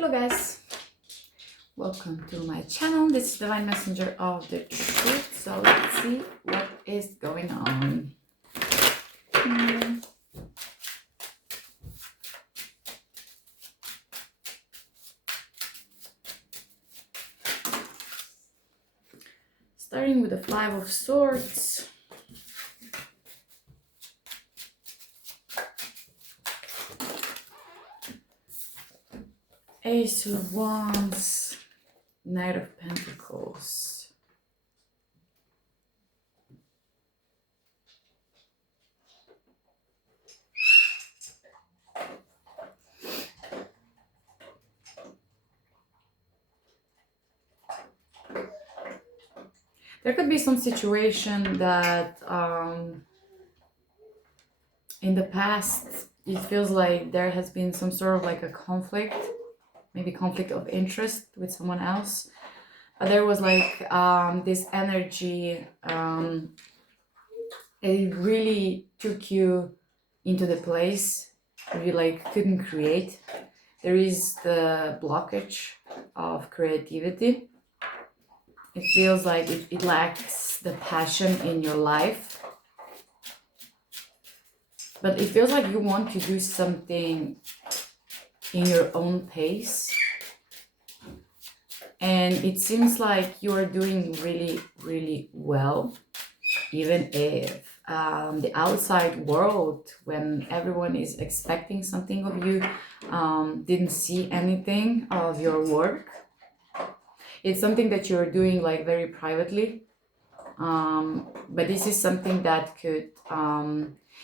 Hello guys, welcome to my channel. This is Divine Messenger of the Truth. So let's see what is going on. Starting with the Five of Swords. Ace of Wands, Knight of Pentacles. There could be some situation that in the past it feels like there has been some sort of like a conflict, maybe conflict of interest with someone else. But there was like this energy, it really took you into the place where you like couldn't create. There is the blockage of creativity. It feels like it lacks the passion in your life. But it feels like you want to do something in your own pace. And it seems like you are doing really, really well. Even if the outside world, when everyone is expecting something of you, didn't see anything of your work. It's something that you're doing like very privately. But this is something that could,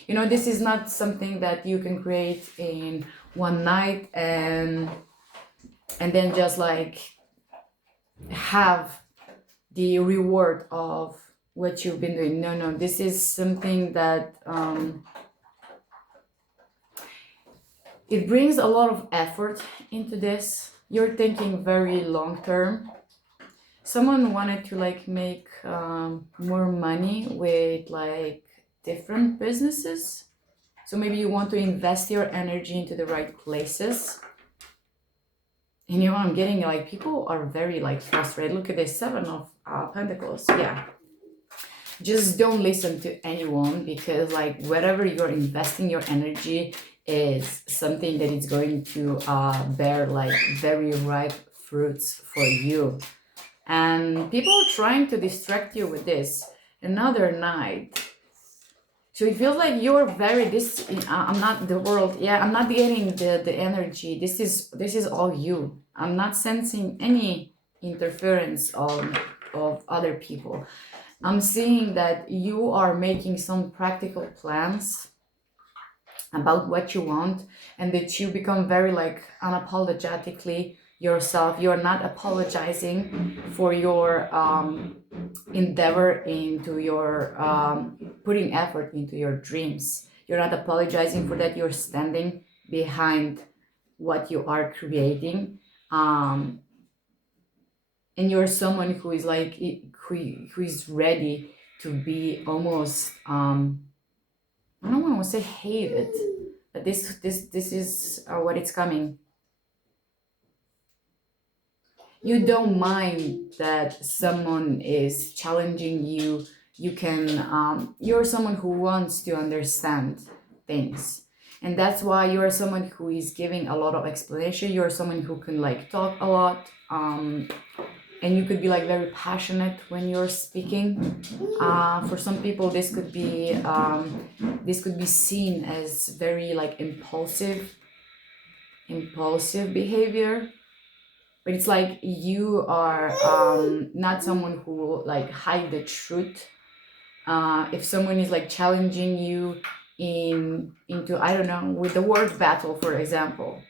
this is not something that you can create in one night and then just like have the reward of what you've been doing. No, this is something that it brings a lot of effort into this. You're thinking very long term. Someone wanted to like make more money with like different businesses. So maybe you want to invest your energy into the right places. And I'm getting like people are very like frustrated. Look at this, Seven of Pentacles. Yeah. Just don't listen to anyone, because like whatever you're investing your energy is something that is going to bear like very ripe fruits for you. And people are trying to distract you with this. Another night. So it feels like you're very I'm not the world. Yeah, I'm not getting the energy. This is all you. I'm not sensing any interference of other people. I'm seeing that you are making some practical plans about what you want, and that you become very like unapologetically yourself. You're not apologizing for your endeavor into your putting effort into your dreams. You're not apologizing for that. You're standing behind what you are creating, and you're someone who is like who is ready to be almost I don't want to say hated, but this is what it's coming. You don't mind that someone is challenging you. You can you're someone who wants to understand things, and that's why you're someone who is giving a lot of explanation. You're someone who can like talk a lot, and you could be like very passionate when you're speaking. For some people this could be seen as very like impulsive behavior. But it's like you are not someone who like hide the truth. If someone is like challenging you into, I don't know, with the word battle, for example,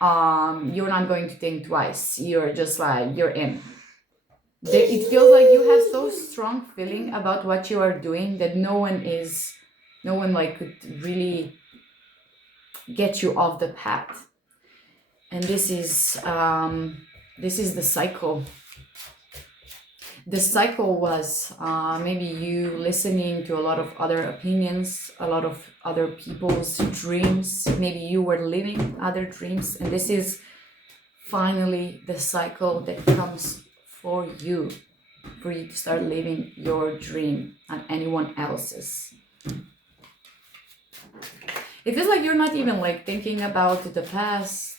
you're not going to think twice. You're just like, you're in. It feels like you have so strong feeling about what you are doing that no one like could really get you off the path. And this is the cycle. The cycle was maybe you listening to a lot of other opinions, a lot of other people's dreams. Maybe you were living other dreams, and this is finally the cycle that comes for you to start living your dream and anyone else's. It feels like you're not even like thinking about the past,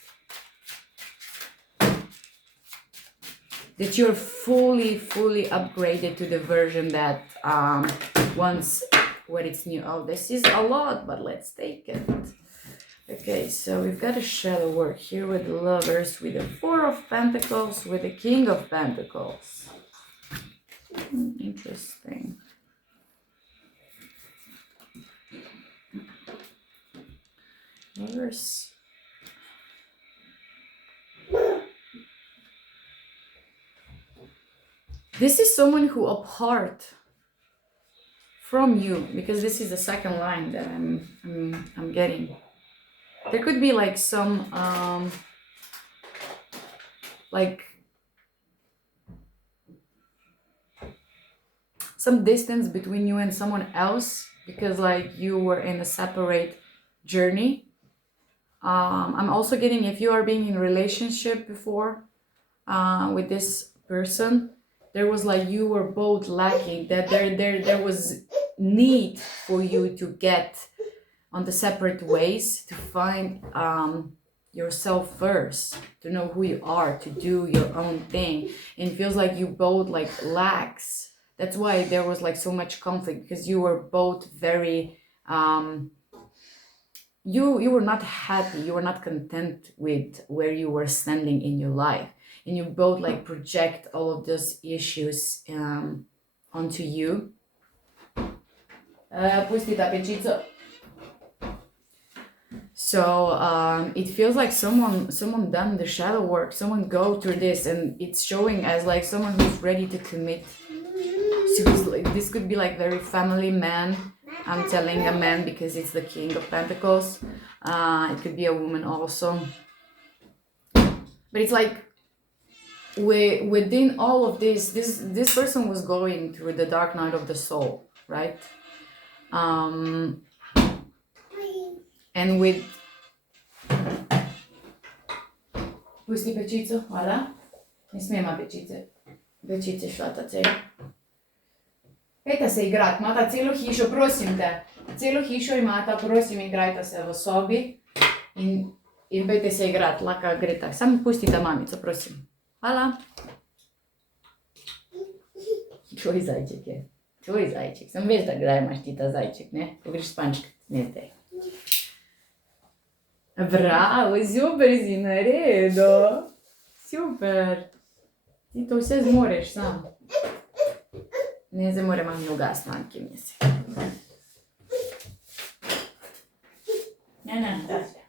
that you're fully upgraded to the version that wants what it's new. Oh, this is a lot, but let's take it. Okay, so we've got a shadow work here with the Lovers, with the Four of Pentacles, with the King of Pentacles. Interesting. Lovers. This is someone who apart from you, because this is the second line that I'm getting. There could be like some some distance between you and someone else, because like you were in a separate journey. I'm also getting, if you are being in a relationship before with this person, there was like you were both lacking, that there was need for you to get on the separate ways, to find yourself first, to know who you are, to do your own thing. And it feels like you both like lacks. That's why there was like so much conflict, because you were both very you were not happy, you were not content with where you were standing in your life, and you both like project all of those issues onto you. So it feels like someone done the shadow work, someone go through this, and it's showing as like someone who's ready to commit. So this could be like very family man. I'm telling a man because it's the King of Pentacles. It could be a woman also. But it's like within all of this person was going through the dark night of the soul, right? And with pusti pečico, hvala. Ne smema pečice. Pečice šla ta cela. Pejte se igrat, imata celo hišo, prosim te. Celo hišo imata, prosim, igrajte se v sobi in pejte se igrat, laka gre tak. Samo pustite mamico, prosim. Hvala. Tvoj zajček je. Tvoj zajček. Sem veš, da kdaj imaš ti ta zajček, ne? Ko greš spančkat, ne zdaj. Bravo, super si naredil. Super. Ti to vse zmoreš sam. Ne, zdaj moram mi ugasno, Anki misli. Ne, takle.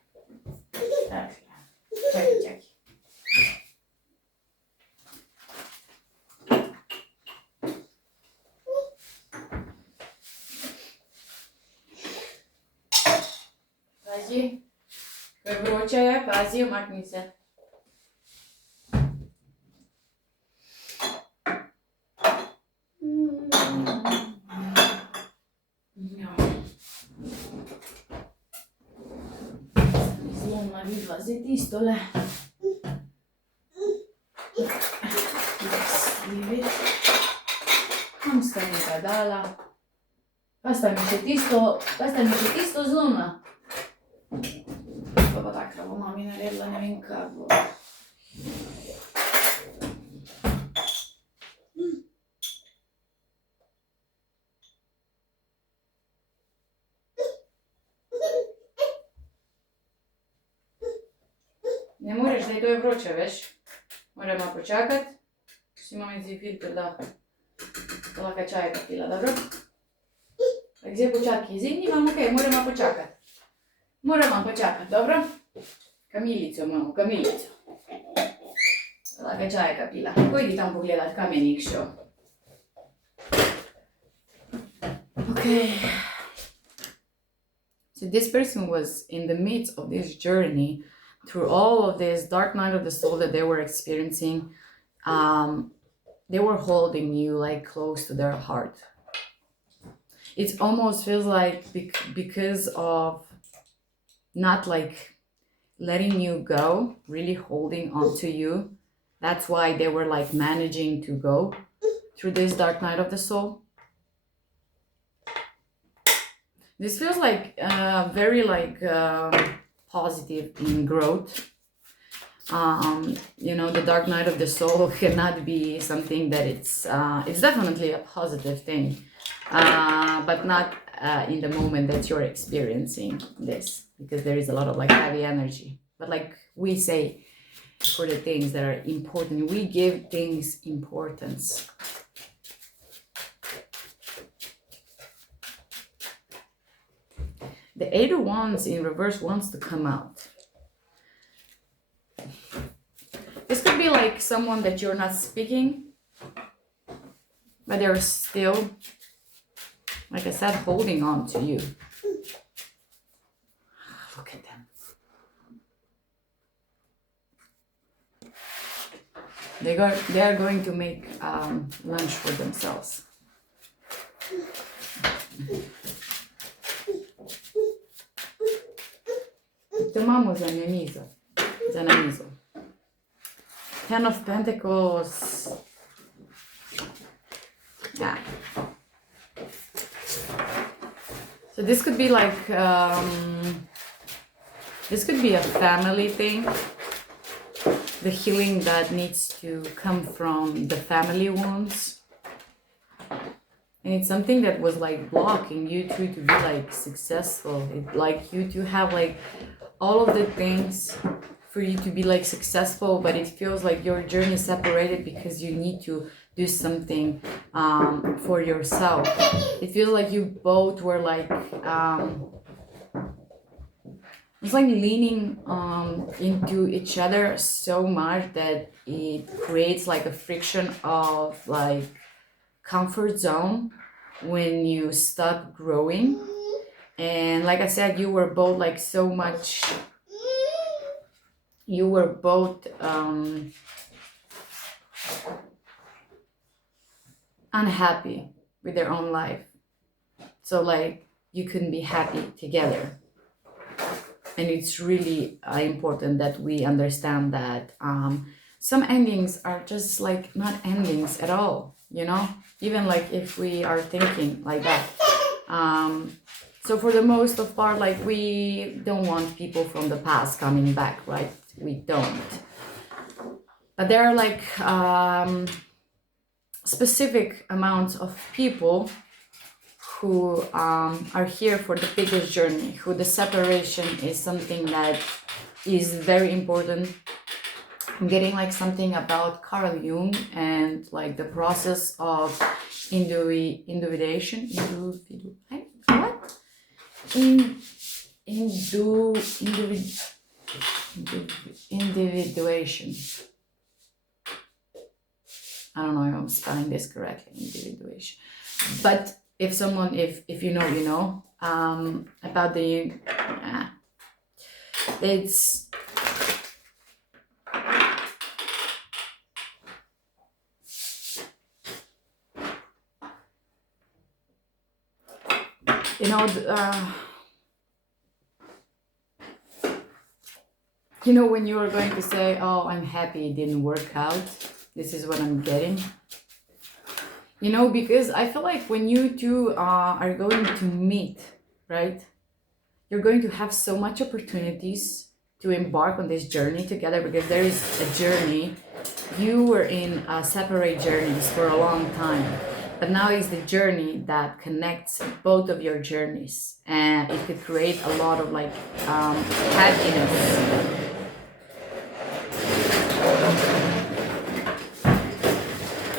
Čakaj. Pazi. Ko je vroče je, pazi, umakni se. Zlomna vidva zdaj tistole. Slivi. Kam sta mi ga dala? Kaj sta mi še tisto zlomna? Pa takra bo mami naredila, ne vem kaj bo. Ne moreš, zdaj to je vroče, veš. Moramo počakati. Si mami zdaj filter da. To lahko čaj kapila, dobro? Tak zdaj počakaj, zdaj nimam okej, moramo počakati. Moramo počakati, dobro? Kamilico imamo, kamilico. Lahko čaj kapila. Pojdi tam pogledat, kam je Nik šel. Okay. So this person was in the midst of this journey through all of this dark night of the soul that they were experiencing. They were holding you like close to their heart. It almost feels like because of not like letting you go, really holding on to you. That's why they were like managing to go through this dark night of the soul. This feels like very like positive in growth. The dark night of the soul cannot be something that it's definitely a positive thing, but not in the moment that you're experiencing this, because there is a lot of like heavy energy. But like we say, for the things that are important, we give things importance. The Eight of Wands in reverse wants to come out. This could be like someone that you're not speaking, but they're still, like I said, holding on to you. Look at them. They are going to make lunch for themselves. Chiamiamo Zanamiso. Ten of Pentacles. Yeah. So this could be like, this could be a family thing. The healing that needs to come from the family wounds. And it's something that was like blocking you two to be like successful. Like you to have like all of the things for you to be like successful, but it feels like your journey is separated because you need to do something for yourself. It feels like you both were like it's like leaning into each other so much that it creates like a friction of like comfort zone when you stop growing. And like I said, you were both like so much, you were both unhappy with their own life. So like you couldn't be happy together. And it's really important that we understand that some endings are just like not endings at all, even like if we are thinking like that. So for the most of part, like we don't want people from the past coming back, right? We don't. But there are like specific amounts of people who are here for the biggest journey, who the separation is something that is very important. I'm getting like something about Carl Jung and like the process of individuation. Individuation. I don't know if I'm spelling this correctly. Individuation. But if you know, you know about the it's when you are going to say, oh, I'm happy it didn't work out, this is what I'm getting. Because I feel like when you two are going to meet, right, you're going to have so much opportunities to embark on this journey together, because there is a journey. You were in separate journeys for a long time, but now is the journey that connects both of your journeys, and it could create a lot of like happiness.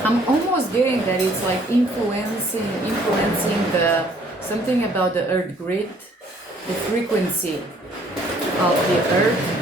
I'm almost getting that it's like influencing the something about the earth grid, the frequency of the earth.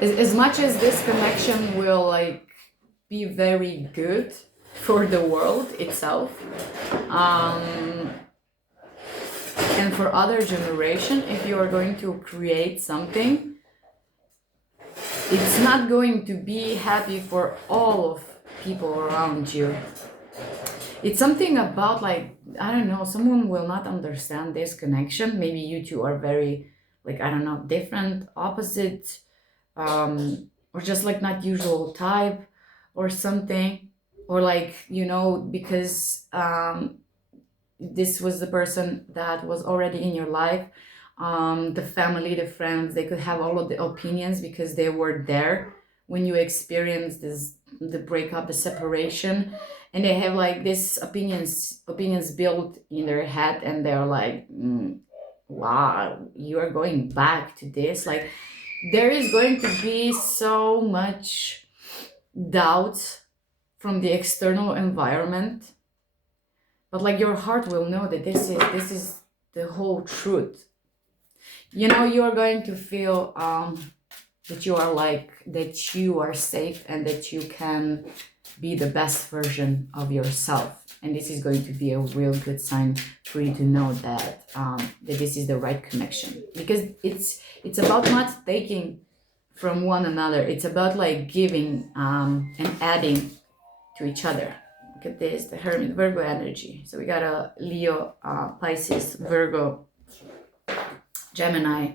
As much as this connection will like be very good for the world itself, And for other generation, if you are going to create something, it's not going to be happy for all of people around you. It's something about like, I don't know, someone will not understand this connection. Maybe you two are very, like, I don't know, different, opposite, or just like not usual type or something. Or like, you know, because this was the person that was already in your life. The family, the friends, they could have all of the opinions because they were there when you experienced this, the breakup, the separation, and they have like this opinions built in their head, and they're like, wow, you are going back to this. Like, there is going to be so much doubt from the external environment, but like your heart will know that this is the whole truth. You know, you are going to feel that you are like, that you are safe and that you can be the best version of yourself. And this is going to be a real good sign for you to know that that this is the right connection, because it's about not taking from one another. It's about like giving and adding to each other. Look at this, the Hermit, Virgo energy. So we got a Leo, Pisces, Virgo, Gemini.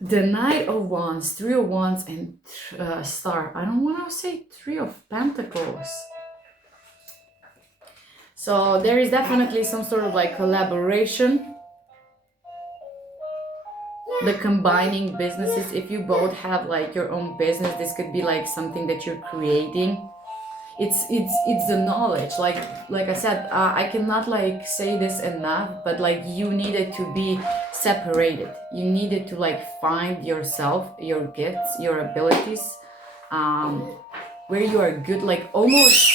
The Knight of Wands, Three of Wands, and Star. I don't want to say Three of Pentacles. So there is definitely some sort of like collaboration. The combining businesses. If you both have like your own business, this could be like something that you're creating. It's the knowledge. Like I said, I cannot like say this enough, but like you needed to be separated. You needed to like find yourself, your gifts, your abilities, where you are good, like almost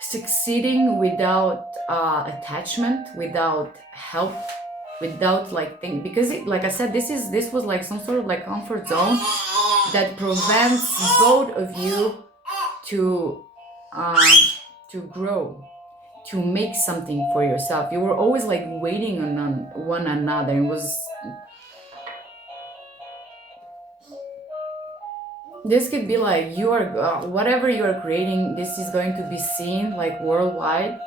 succeeding without attachment, without help, without like thing. Because it, like I said, this was like some sort of like comfort zone that prevents both of you to grow, to make something for yourself. You were always like waiting on one another. It was, this could be like you are whatever you are creating, this is going to be seen like worldwide.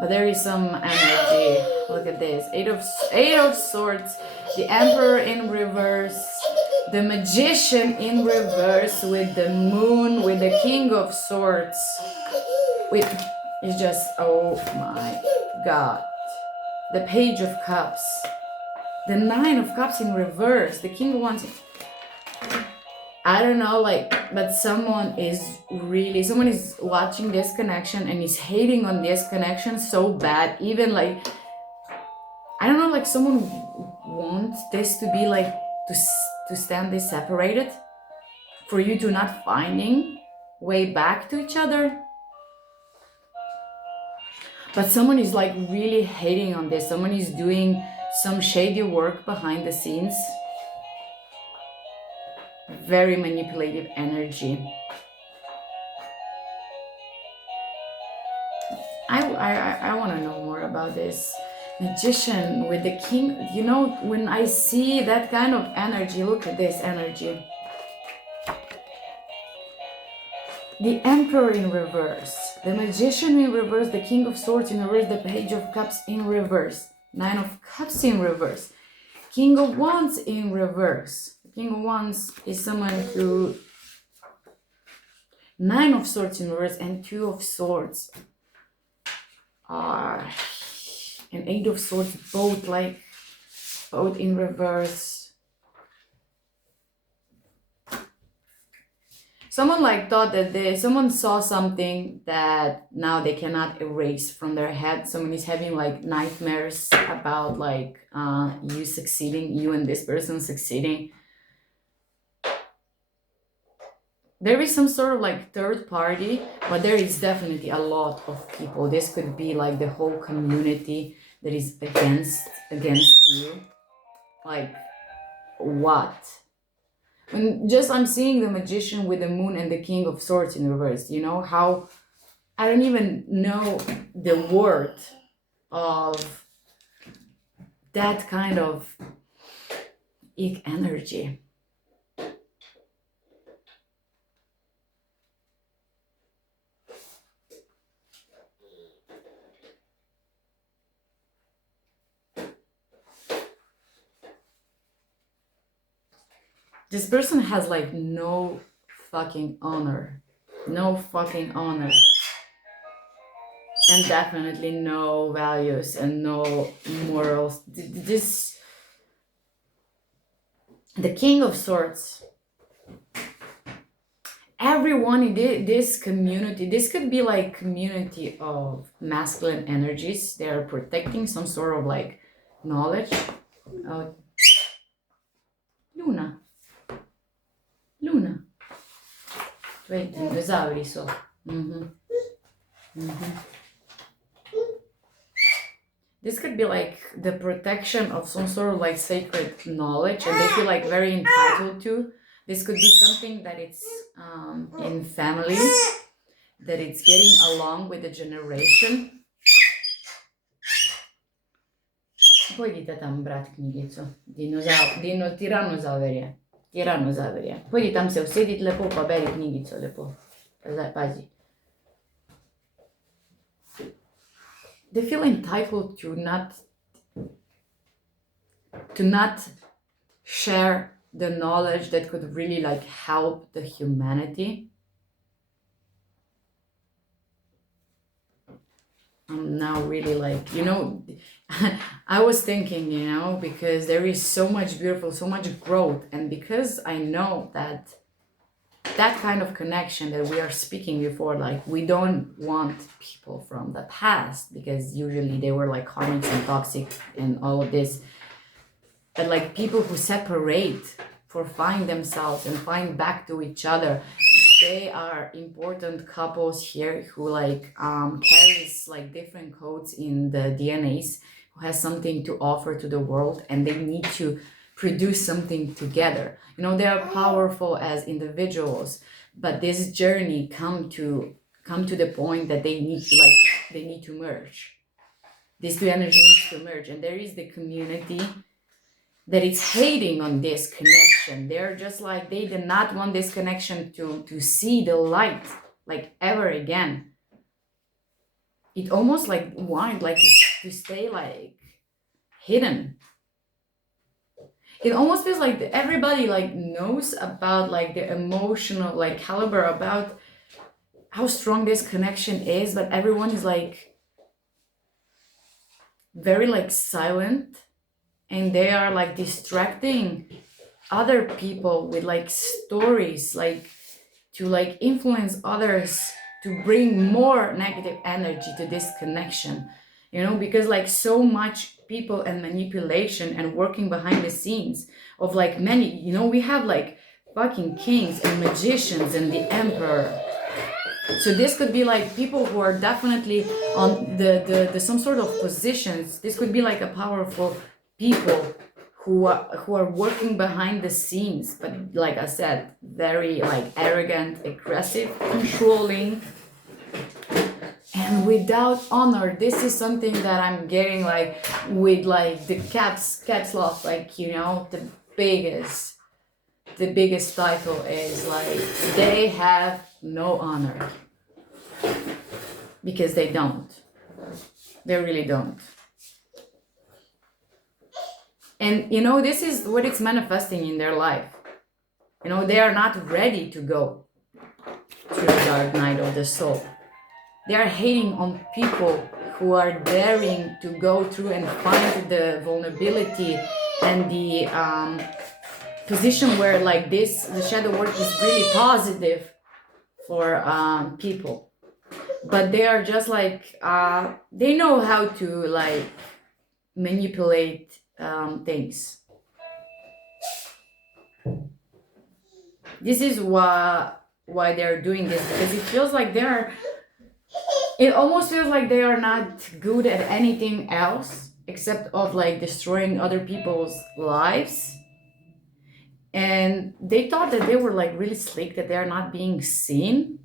But there is some energy. Look at this, Eight of Swords, the Emperor in reverse, the Magician in reverse, with the Moon, with the King of Swords. It's just, oh my God. The Page of Cups, the Nine of Cups in reverse, the King of Wands. I don't know, like, but someone is watching this connection and is hating on this connection so bad. Even like, I don't know, like someone wants this to be like, to stand this separated, for you to not finding way back to each other. But someone is like really hating on this. Someone is doing some shady work behind the scenes. Very manipulative energy. I want to know more about this. Magician with the King. You know, when I see that kind of energy, look at this energy. The Emperor in reverse, the Magician in reverse, the King of Swords in reverse, the Page of Cups in reverse, Nine of Cups in reverse, King of Wands in reverse. The King of Wands is someone who, Nine of Swords in reverse and Two of Swords. And Eight of Swords, both in reverse. Someone like thought that someone saw something that now they cannot erase from their head. Someone is having like nightmares about like you succeeding, you and this person succeeding. There is some sort of like third party, but there is definitely a lot of people. This could be like the whole community that is against you. like what? And just I'm seeing the Magician with the Moon and the King of Swords in reverse. You know how I don't even know the word of that kind of energy. This person has like no fucking honor. No fucking honor. And definitely no values and no morals. This, the King of Swords, everyone in this community, this could be like community of masculine energies. They are protecting some sort of like knowledge. Luna. Wait, dinosauri so. This could be like the protection of some sort of like sacred knowledge, and they feel like very entitled to. This could be something that it's in family, that it's getting along with the generation. Pojdi tam brat knjigico. Tiranozaurije. Pojdi tam se usedit lepo, pa beri knjigico lepo. Zdaj pazi. They feel entitled to not share the knowledge that could really like help the humanity. I'm now really like, you know, I was thinking, you know, because there is so much beautiful, so much growth, and because I know that kind of connection that we are speaking before, like we don't want people from the past, because usually they were like karmic and toxic and all of this, but like people who separate for find themselves and find back to each other, they are important couples here who like carries like different codes in the DNAs, who has something to offer to the world, and they need to produce something together. You know, they are powerful as individuals, but this journey come to the point that they need to merge. These two energies need to merge, and there is the community that is hating on this connection. They're just like, they did not want this connection to see the light like ever again. It almost like wanted like to stay like hidden. It almost feels like everybody like knows about like the emotional like caliber, about how strong this connection is, but everyone is like very like silent, and they are like distracting other people with like stories, like to like influence others to bring more negative energy to this connection, you know, because like so much people and manipulation and working behind the scenes of like many, you know, we have like fucking kings and magicians and the emperor. So this could be like people who are definitely on the some sort of positions. This could be like a powerful people who are working behind the scenes, but like I said, very like arrogant, aggressive, controlling, and without honor. This is something that I'm getting like with like the cats lock, like, you know, the biggest title is like they have no honor, because they really don't. And you know, this is what it's manifesting in their life. You know, they are not ready to go through the dark night of the soul. They are hating on people who are daring to go through and find the vulnerability and the position where like this, the shadow work is really positive for people. But they are just like, they know how to like manipulate things. This is why they're doing this, because it feels like it almost feels like they are not good at anything else, except of like destroying other people's lives. And they thought that they were like really slick, that they're not being seen.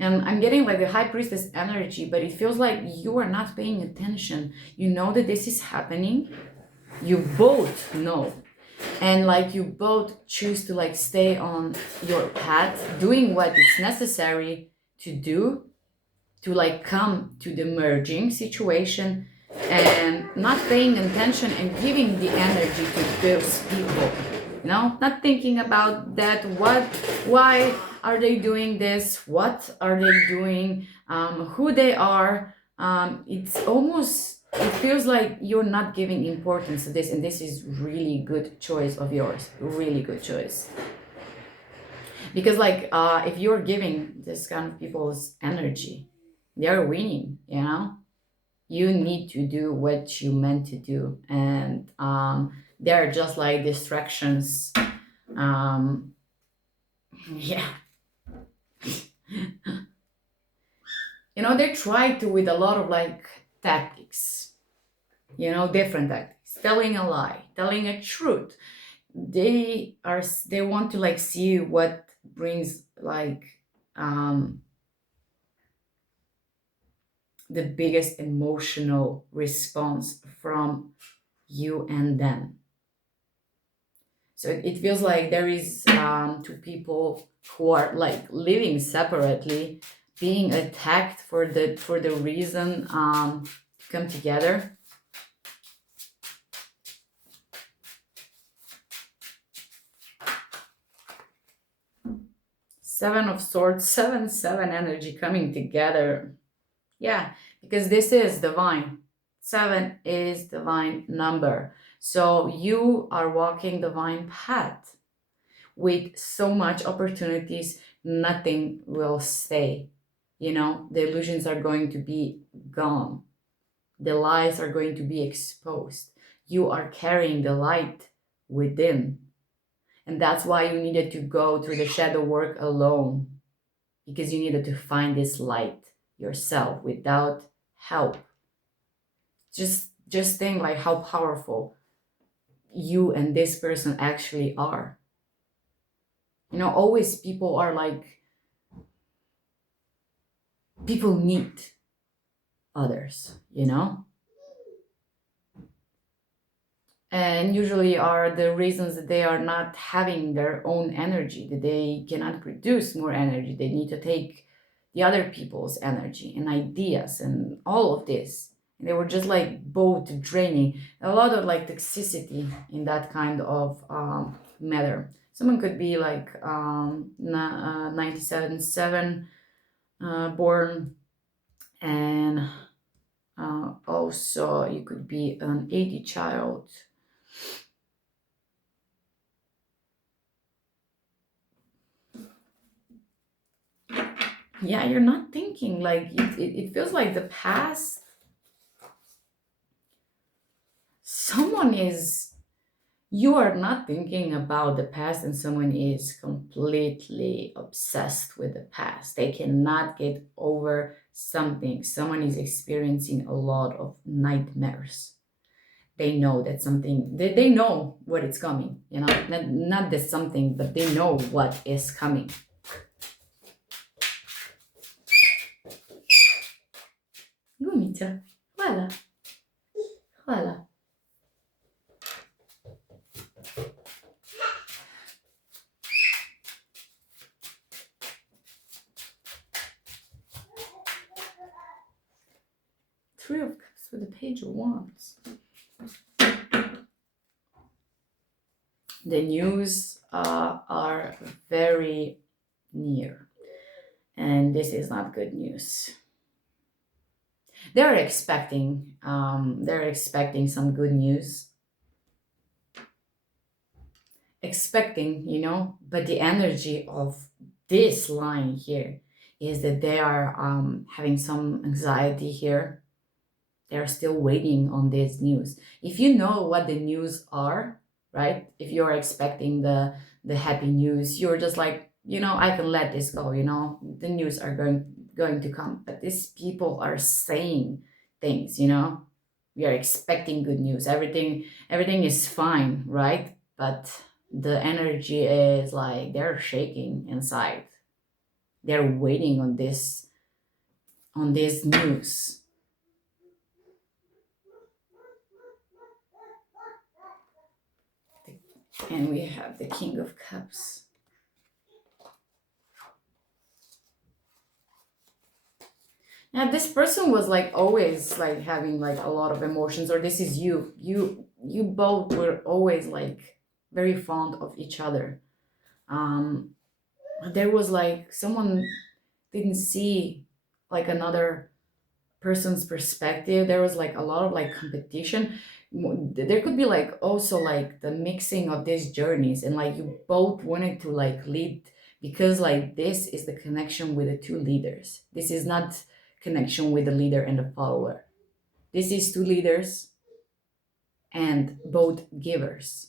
And I'm getting like the high priestess energy, but it feels like you are not paying attention. You know that this is happening. You both know. And like you both choose to like stay on your path, doing what is necessary to do to like come to the merging situation, and not paying attention and giving the energy to those people, not thinking about that, why are they doing this, what are they doing, who they are. It's almost, it feels like you're not giving importance to this, and this is really good choice of yours, really good choice. Because like if you're giving this kind of people's energy, they're winning, you need to do what you meant to do, and they're just like distractions. um yeah, they try to with a lot of like tactics, different tactics, telling a lie, telling a truth. They want to like see what brings like the biggest emotional response from you and them. So it feels like there is two people who are like living separately, being attacked for the reason to come together. Seven of Swords, 7-7 energy coming together. Yeah, because this is divine. 7 is divine number. So you are walking divine path with so much opportunities. Nothing will stay. The illusions are going to be gone. The lies are going to be exposed. You are carrying the light within. And that's why you needed to go through the shadow work alone, because you needed to find this light yourself without help. Just think like how powerful you and this person actually are. Always people are like, people need others, and usually are the reasons that they are not having their own energy, that they cannot produce more energy. They need to take the other people's energy and ideas and all of this. And they were just like both draining, a lot of like toxicity in that kind of matter. Someone could be like 97-7 born, and also you could be an 80 child. Yeah, you're not thinking like it feels like the past, you are not thinking about the past, and someone is completely obsessed with the past. They cannot get over something. Someone is experiencing a lot of nightmares. They know that something, they know what is coming, not that something, but they know what is coming. Gumica, voilà, voilà. Three of Cups with the Page of Wands. The news are very near, and this is not good news. They're expecting some good news, but the energy of this line here is that they are having some anxiety here. They're still waiting on this news. If you know what the news are, right? If you're expecting the happy news, you're just like, I can let this go, the news are going to come. But these people are saying things, we are expecting good news. Everything is fine, right? But the energy is like they're shaking inside. They're waiting on this news. And we have the King of Cups. Now this person was like always like having like a lot of emotions, or this is you. You both were always like very fond of each other. Um there was like someone didn't see like another person's perspective. There was like a lot of like competition. There could be like also like the mixing of these journeys, and like you both wanted to like lead, because like this is the connection with the two leaders. This is not connection with the leader and the follower. This is two leaders and both givers.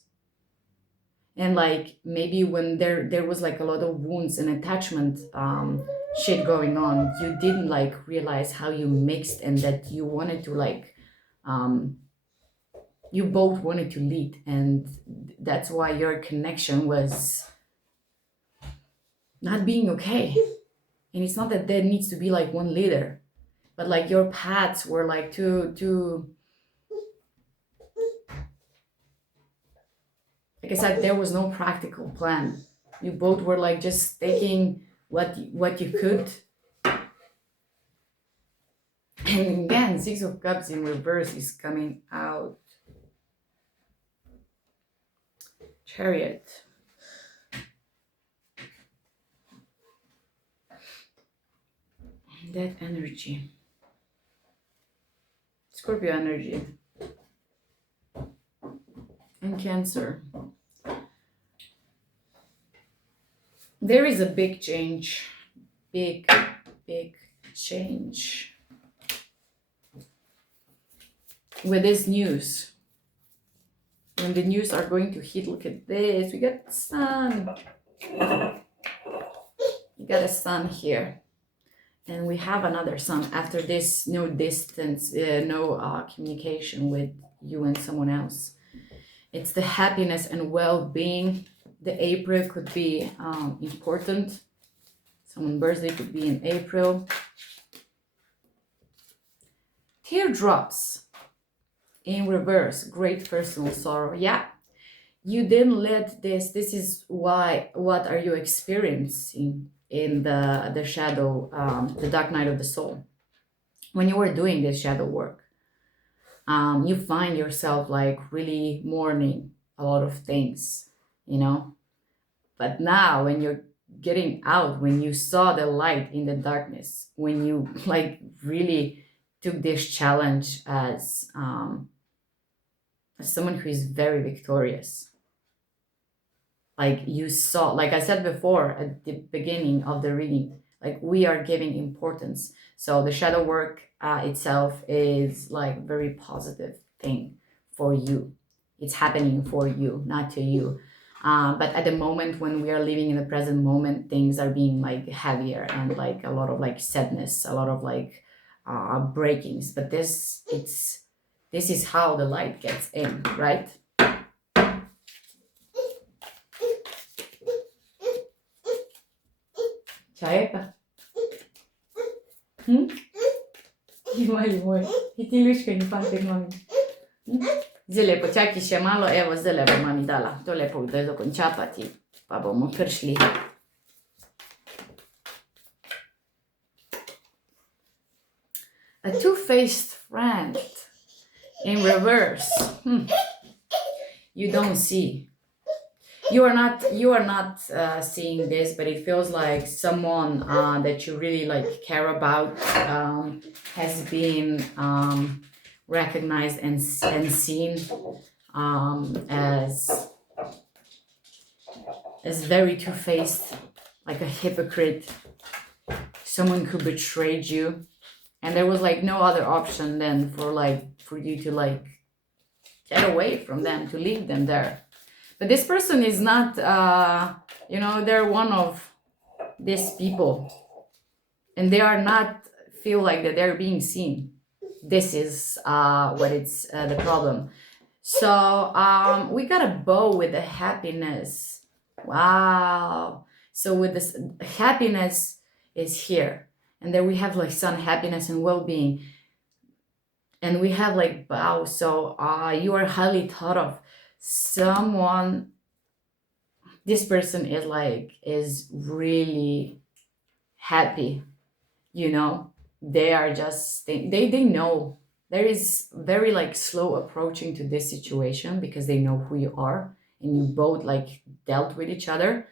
And like maybe when there was like a lot of wounds and attachment shit going on, you didn't like realize how you mixed, and that you wanted to like um you both wanted to lead, and that's why your connection was not being okay. And it's not that there needs to be like one leader, but like your paths were like too like I said, there was no practical plan. You both were like just taking what you could. And again, Six of Cups in reverse is coming out. Chariot. That energy. Scorpio energy. And Cancer. There is a big change. Big change. With this news. When the news are going to hit, look at this. We got the sun. You got a sun here. And we have another sun after this. No distance, no communication with you and someone else. It's the happiness and well-being. The April could be important. Someone's birthday could be in April. Teardrops in reverse. Great personal sorrow. Yeah, you didn't let this is why. What are you experiencing in the shadow, the dark night of the soul? When you were doing this shadow work, you find yourself like really mourning a lot of things, you know. But now when you're getting out, when you saw the light in the darkness, when you like really took this challenge as someone who is very victorious, like you saw, like I said before at the beginning of the reading, like we are giving importance. So the shadow work itself is like very positive thing for you. It's happening for you, not to you. But at the moment when we are living in the present moment, things are being like heavier and like a lot of like sadness, a lot of like breakings. But this is how the light gets in, right? Чаека? Imoj. I ti Luška ni fantek mami. Zdaj lepo, čakaj še malo, evo, zdaj bo mami dala. To lepo, da dokonča pa ti, pa bomo kar šli. A two-faced friend in reverse. You don't see. You are not seeing this, but it feels like someone that you really like care about has been recognized and seen as very two-faced, like a hypocrite, someone who betrayed you, and there was like no other option then for you to like get away from them, to leave them there. But this person is not, they're one of these people, and they are not feel like that they're being seen. This is what it's the problem. So we got a bow with the happiness. Wow. So with this happiness is here. And then we have like sun, happiness and well-being. And we have like bow. So you are highly thought of. Someone, this person is really happy, you know. They are just they know there is very like slow approaching to this situation because they know who you are and you both like dealt with each other.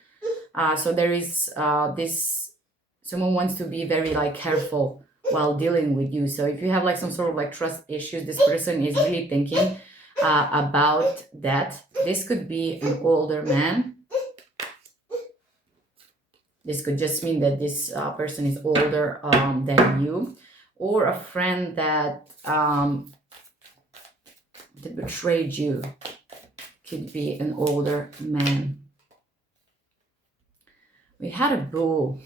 So there is this someone wants to be very like careful while dealing with you. So if you have like some sort of like trust issues, this person is really thinking about that. This could be an older man. This could just mean that this person is older than you, or a friend that betrayed you. Could be an older man. We had a bull.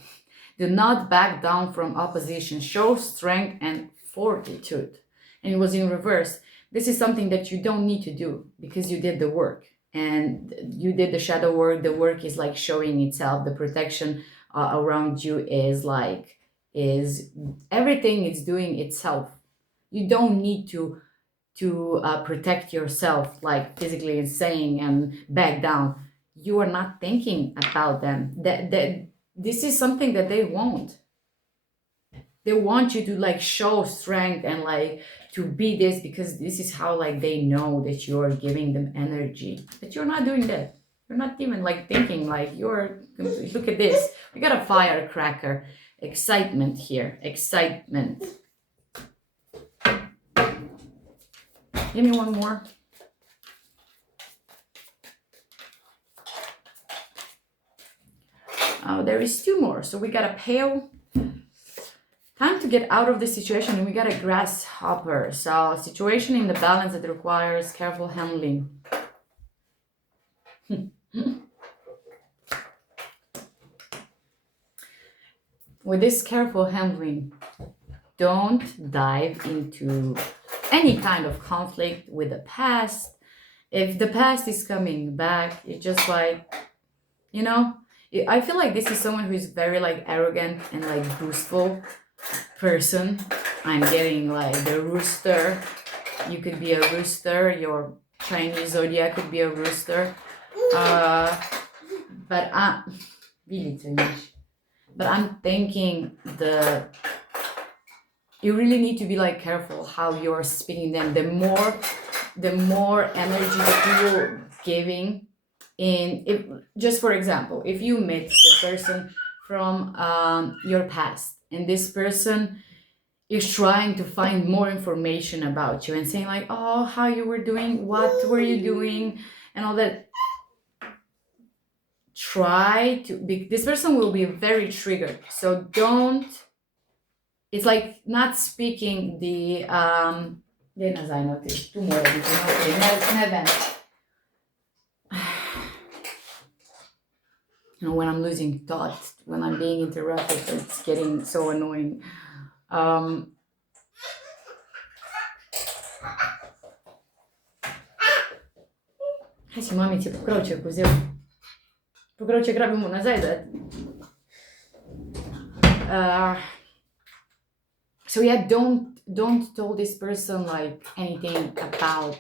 Do not back down from opposition. Show strength and fortitude. And it was in reverse. This is something that you don't need to do because you did the work. And you did the shadow work. The work is like showing itself. The protection around you is everything is doing itself. You don't need to protect yourself like physically and saying and back down. You are not thinking about them. That this is something that they want. They want you to like show strength and like to be this because this is how like they know that you're giving them energy. But you're not doing that. You're not even like thinking like look at this. We got a firecracker. Excitement here. Excitement. Give me one more. Oh, there is two more. So we got a pail. Time to get out of this situation, and we got a grasshopper. So situation in the balance that requires careful handling. With this careful handling, don't dive into any kind of conflict with the past. If the past is coming back, it's just like, you know, I feel like this is someone who is very like arrogant and like boastful person. I'm getting like the rooster. You could be a rooster. Your Chinese zodiac could be a rooster. But really Chinese. But I'm thinking you really need to be like careful how you're speaking them. The more energy that you're giving in, if just for example, if you meet the person from your past and this person is trying to find more information about you and saying like, oh, how you were doing, what were you doing, and all that. This person will be very triggered. So don't, it's like not speaking the you know, when I'm losing thoughts, when I'm being interrupted, it's getting so annoying. Hai si mami ti pokročio così. Pokročio grabimo na zajdet. So yeah, don't tell this person like anything about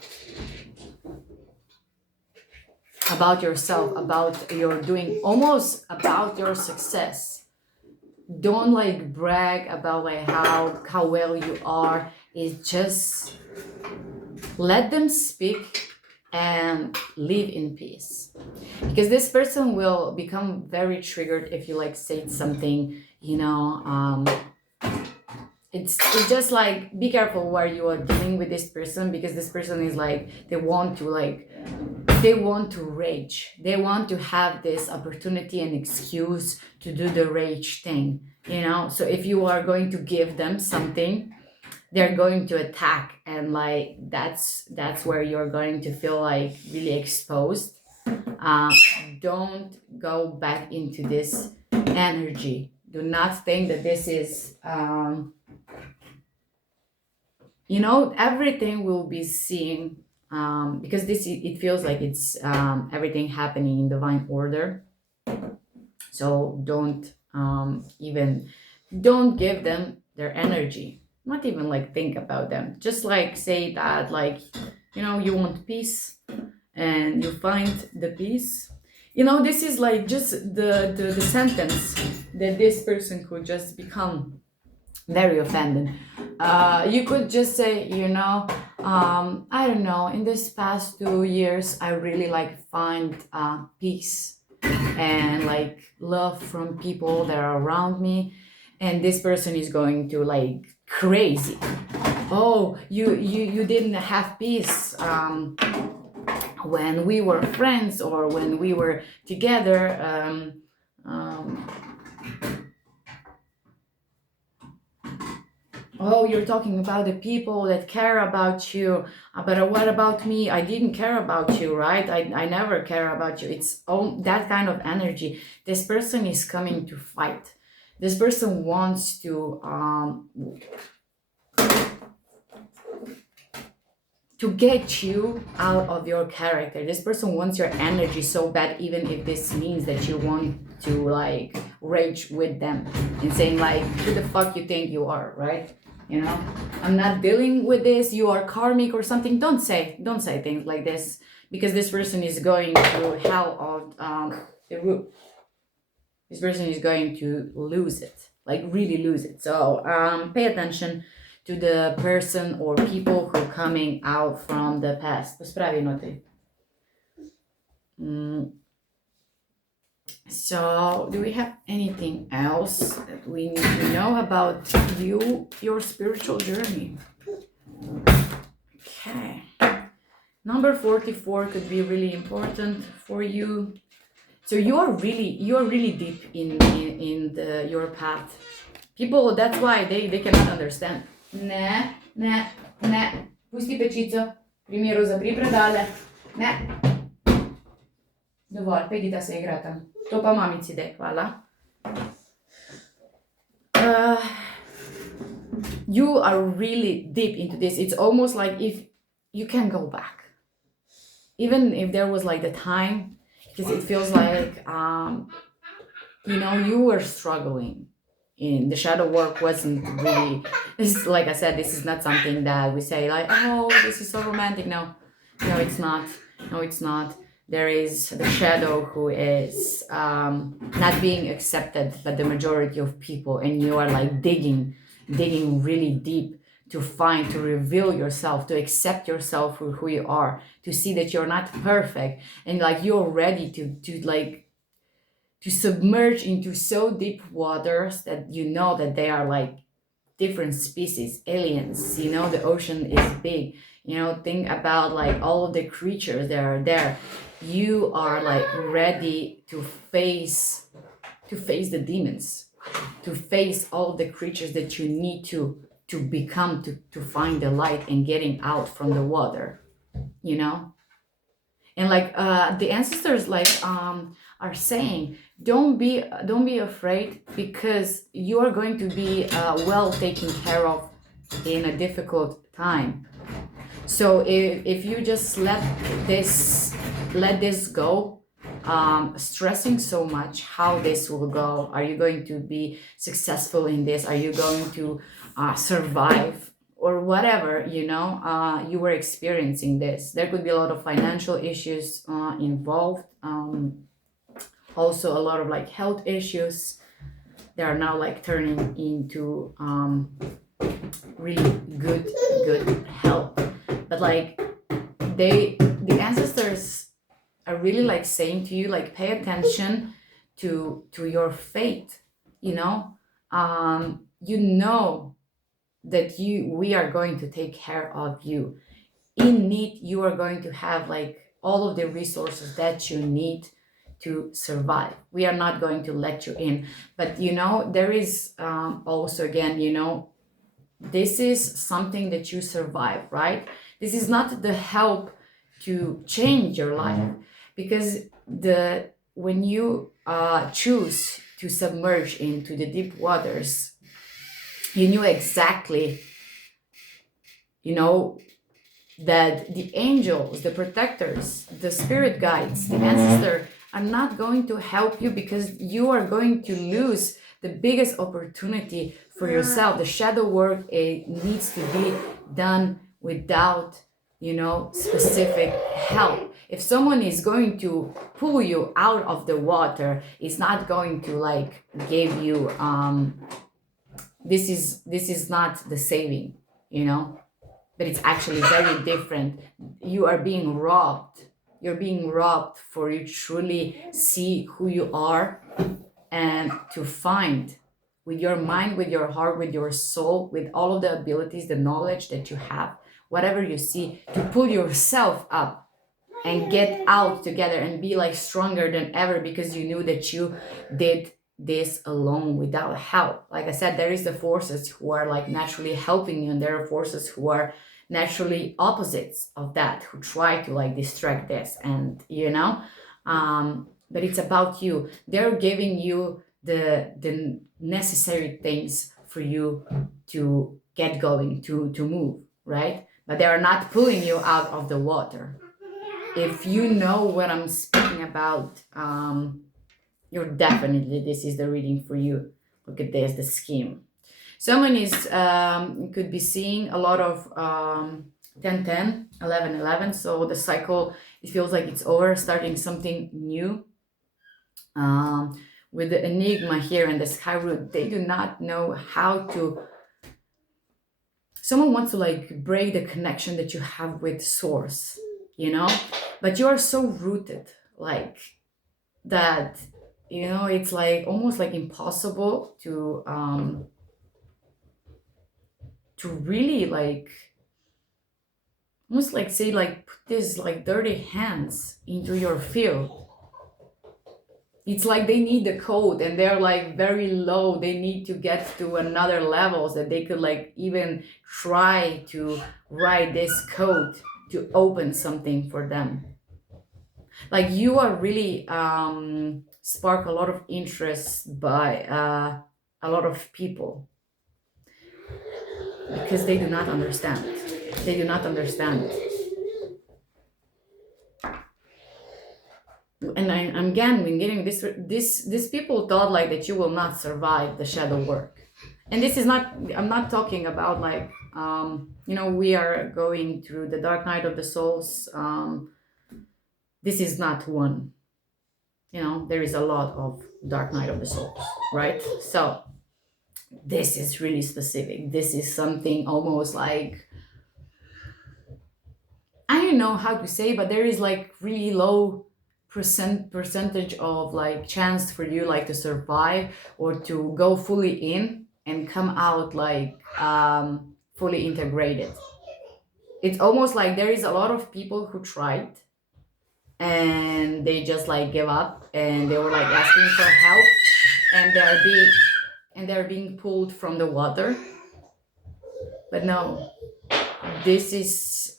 yourself, about your doing, almost about your success. Don't like brag about like how well you are. It's just let them speak and live in peace, because this person will become very triggered if you like say something, you know. It's just like be careful where you are dealing with this person, because this person is like they want to rage. They want to have this opportunity and excuse to do the rage thing, you know. So if you are going to give them something, they're going to attack, and like that's where you're going to feel like really exposed. Don't go back into this energy. Do not think that this is you know, everything will be seen, because this, it feels like it's everything happening in divine order. So even don't give them their energy, not even like think about them, just like say that, like, you know, you want peace and you find the peace. You know, this is like just the sentence that this person could just become very offended. You could just say, you know, I don't know, in this past 2 years I really like find peace and like love from people that are around me, and this person is going to like crazy. Oh, you didn't have peace when we were friends or when we were together. Um, oh, you're talking about the people that care about you, but what about me? I didn't care about you, right? I never care about you. It's all that kind of energy. This person is coming to fight. This person wants to get you out of your character. This person wants your energy so bad, even if this means that you want to like rage with them and saying like, who the fuck you think you are, right? You know, I'm not dealing with this, you are karmic or something. Don't say things like this, because this person is going to hell of the root. This person is going to lose it, like really lose it. So pay attention to the person or people who are coming out from the past. Pospravi noty. So, do we have anything else that we need to know about you, your spiritual journey? Okay. Number 44 could be really important for you. So you are really deep in your path. People, that's why they cannot understand. Ne. Pusti pečico. Primi zapri predale. Ne. Dovolj, pojdite se igrati. To pa mamici daj, hvala. You are really deep into this. It's almost like if you can go back. Even if there was like the time, because it feels like, you know, you were struggling. In the shadow work wasn't really, this is, like I said, this is not something that we say like, oh, this is so romantic. No, it's not. There is the shadow who is not being accepted by the majority of people, and you are like digging really deep to reveal yourself, to accept yourself for who you are, to see that you're not perfect, and like you're ready to submerge into so deep waters that you know that they are like different species, aliens. You know, the ocean is big. You know, think about like all of the creatures that are there. You are like ready to face the demons, to face all the creatures that you need to become, to find the light and getting out from the water, you know. And like the ancestors like are saying, don't be afraid, because you are going to be well taken care of in a difficult time. So if you just let this go, stressing so much how this will go, are you going to be successful in this, are you going to survive, or whatever, you know, you were experiencing this. There could be a lot of financial issues involved, also a lot of like health issues. They are now like turning into really good health. But like the ancestors are really like saying to you, like, pay attention to your fate, you know. You know that we are going to take care of you. In need, you are going to have like all of the resources that you need to survive. We are not going to let you in. But you know, there is also, again, you know, this is something that you survive, right? This is not the help to change your life, because when you choose to submerge into the deep waters, you knew exactly you know, that the angels, the protectors, the spirit guides, the ancestor are not going to help you, because you are going to lose the biggest opportunity for yourself. The shadow work, it needs to be done without, you know, specific help. If someone is going to pull you out of the water, it's not going to like give you this is not the saving, you know, but it's actually very different. You are being robbed. You're being robbed for you truly see who you are, and to find with your mind, with your heart, with your soul, with all of the abilities, the knowledge that you have, whatever you see, to pull yourself up and get out together and be like stronger than ever, because you knew that you did this alone without help. Like I said, there is the forces who are like naturally helping you, and there are forces who are naturally opposites of that, who try to like distract this, and you know, but it's about you. They're giving you the necessary things for you to get going, to move, right? But they are not pulling you out of the water. If you know what I'm speaking about, you're definitely, this is the reading for you. Look at this, the scheme. Someone is could be seeing a lot of 10 10 11 11, so the cycle, it feels like it's over, starting something new. With the enigma here and the sky root, they do not know how to, someone wants to like break the connection that you have with source, you know, but you are so rooted like that, you know, it's like almost like impossible to really like, almost like say like put this like dirty hands into your field. It's like they need the code, and they're like very low. They need to get to another levels that they could like even try to write this code to open something for them. Like you are really spark a lot of interest by a lot of people, because they do not understand. They do not understand. And I'm again getting this people thought like that you will not survive the shadow work. And this is not, I'm not talking about like you know, we are going through the dark night of the souls. This is not one, you know, there is a lot of dark night of the souls, right? So this is really specific. This is something almost like, I don't know how to say, but there is like really low percentage of like chance for you like to survive or to go fully in and come out like fully integrated. It's almost like there is a lot of people who tried and they just like give up, and they were like asking for help, and they're being pulled from the water. But no, this is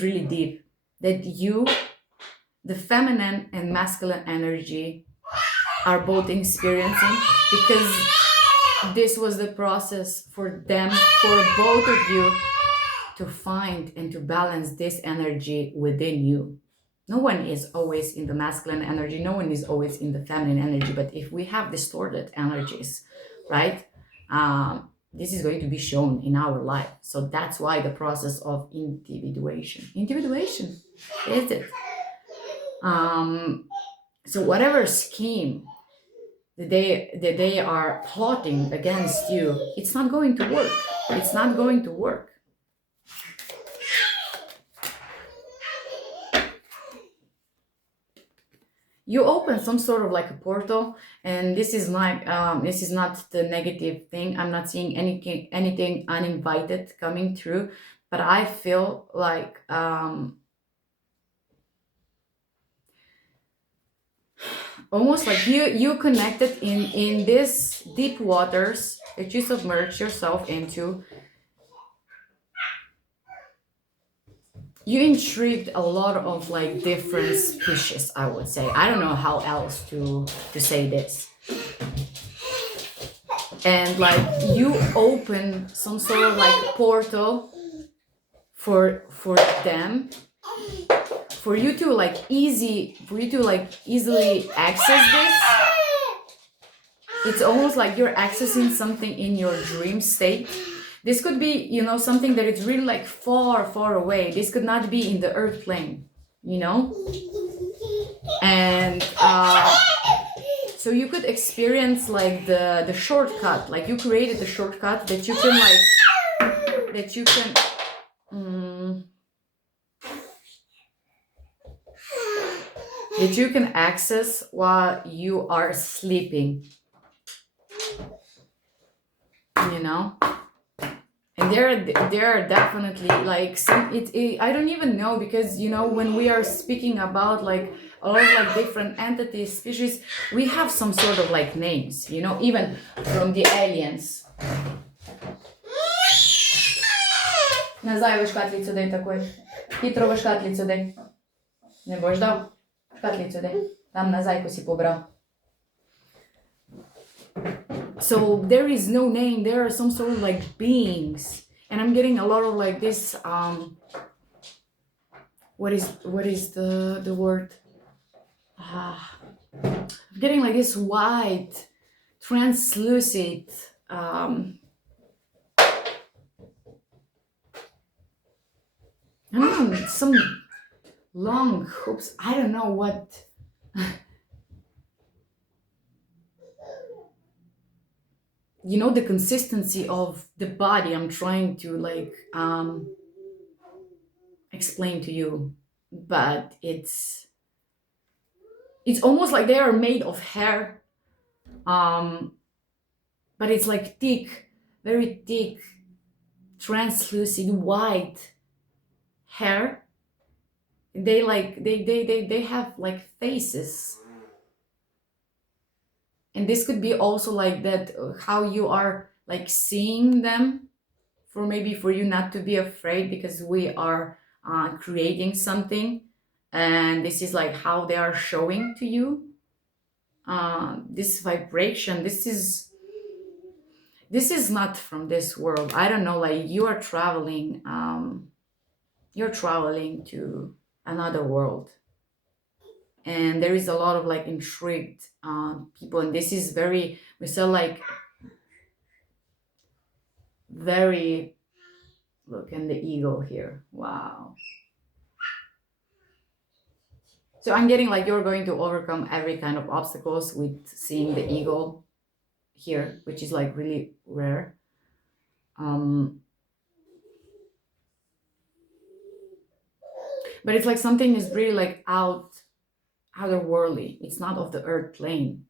really deep, that you, the feminine and masculine energy, are both experiencing, because this was the process for them, for both of you, to find and to balance this energy within you. No one is always in the masculine energy, no one is always in the feminine energy, but if we have distorted energies, right, this is going to be shown in our life. So that's why the process of individuation is it. So whatever scheme that they are plotting against you, it's not going to work. It's not going to work. You open some sort of like a portal, and this is like this is not the negative thing. I'm not seeing anything uninvited coming through, but I feel like almost like you connected in this deep waters that you submerge yourself into. You intrigued a lot of like different species, I would say. I don't know how else to say this. and like you open some sort of like portal for them, for you to like easily access this. It's almost like you're accessing something in your dream state. This could be, you know, something that is really like far away. This could not be in the earth plane, you know. And so you could experience like the shortcut, like you created the shortcut that you can that you can access while you are sleeping, you know. And there are definitely like some I don't even know, because you know, when we are speaking about like a lot of like different entities, species, we have some sort of like names, you know, even from the aliens. Nazaj v škatlico daj takoj. Hitro v škatlico daj. Ne boš dal? Škatlico daj. Tam nazaj, ko si pobral. So there is no name, there are some sort of like beings, and I'm getting a lot of like this what is the word, I'm getting like this white translucent I don't know, some long hoops, I don't know what. You know, the consistency of the body I'm trying to like explain to you, but it's almost like they are made of hair, but it's like thick, very thick, translucent white hair. They like they have like faces, and this could be also like that, how you are like seeing them, for maybe for you not to be afraid, because we are creating something, and this is like how they are showing to you this vibration. This is not from this world. I don't know, like you are traveling, you're traveling to another world, and there is a lot of like intrigued people, and this is very, we say like very, look, and the eagle here, wow. So I'm getting like you're going to overcome every kind of obstacles with seeing the eagle here, which is like really rare. But it's like something is really like otherworldly. It's not of the earth plane,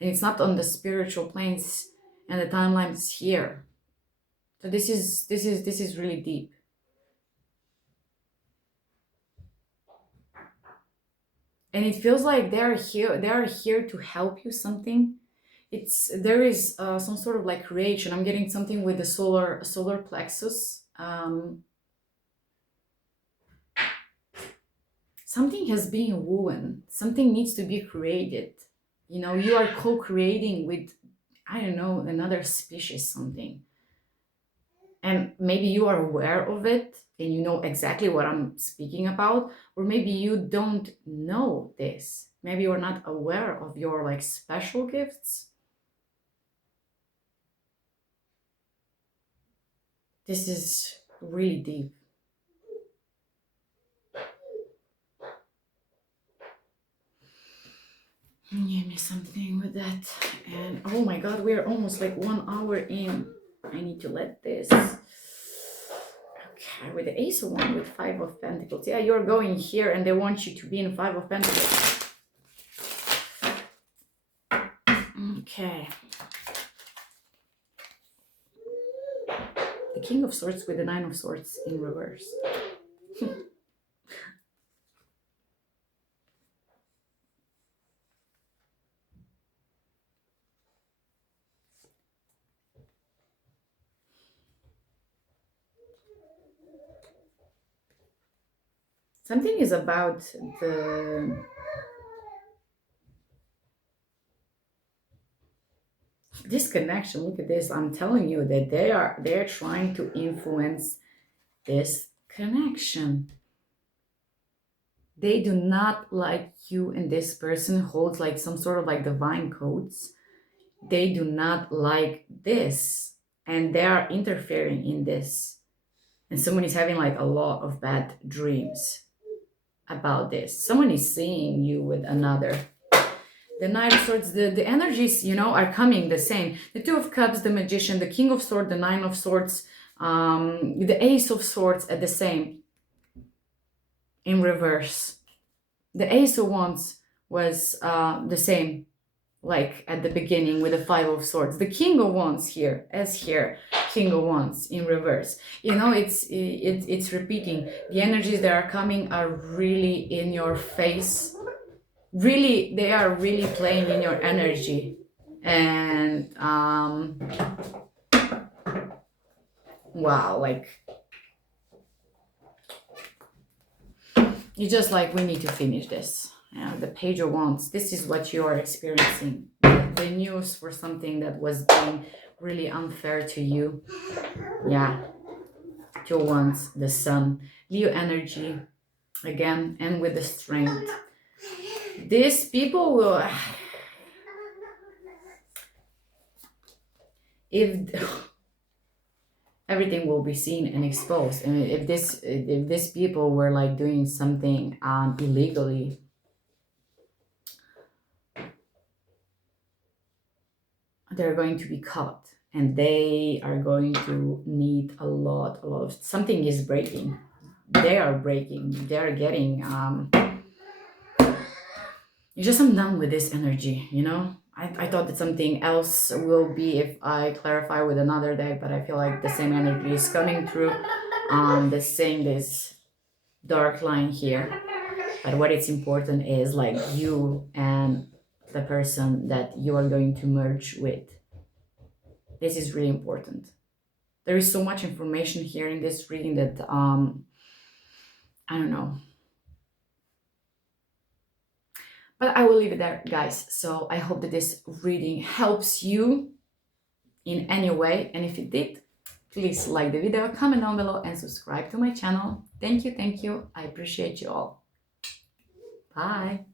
and it's not on the spiritual planes and the timelines here. So this is really deep. And it feels like they are here to help you something. There is some sort of like creation. I'm getting something with the solar plexus. Something has been woven, something needs to be created, you know. You are co-creating with, I don't know, another species, something, and maybe you are aware of it and you know exactly what I'm speaking about, or maybe you don't know this, maybe you're not aware of your like special gifts. This is really deep. Give me something with that. And oh my god, we're almost like 1 hour in. I need to let this. Okay, with the Ace of Wands with 5 of Pentacles. Yeah, you're going here and they want you to be in 5 of Pentacles. Okay. The King of Swords with the 9 of Swords in reverse. Something is about the This connection, look at this. I'm telling you that they're trying to influence this connection. They do not like you, and this person holds like some sort of like divine codes. They do not like this, and they are interfering in this. And someone is having like a lot of bad dreams about this. Someone is seeing you with another. The Knight of Swords, the energies, are coming the same. The Two of Cups, the Magician, the King of Swords, the Nine of Swords, the Ace of Swords at the same, in reverse. The Ace of Wands was the same, like at the beginning with the Five of Swords. The King of Wands here, King of Wands in reverse. It's repeating. The energies that are coming are really in your face. Really, they are really playing in your energy. And wow, like it's just like we need to finish this. The Page of Wands, this is what you are experiencing. The news for something that was being really unfair to you. Yeah. Two of Wands, the Sun, Leo energy again, and with the Strength. These people will, if everything will be seen and exposed, and if these people were like doing something illegally, they're going to be caught, and they are going to need a lot of, something is breaking. They are breaking. They are getting just, I'm done with this energy, I thought that something else will be if I clarify with another deck, but I feel like the same energy is coming through. This dark line here. But what is important is like you and the person that you are going to merge with. This is really important. There is so much information here in this reading that I don't know. But I will leave it there, guys. So I hope that this reading helps you in any way. And if it did, please like the video, comment down below, and subscribe to my channel. Thank you. I appreciate you all. Bye.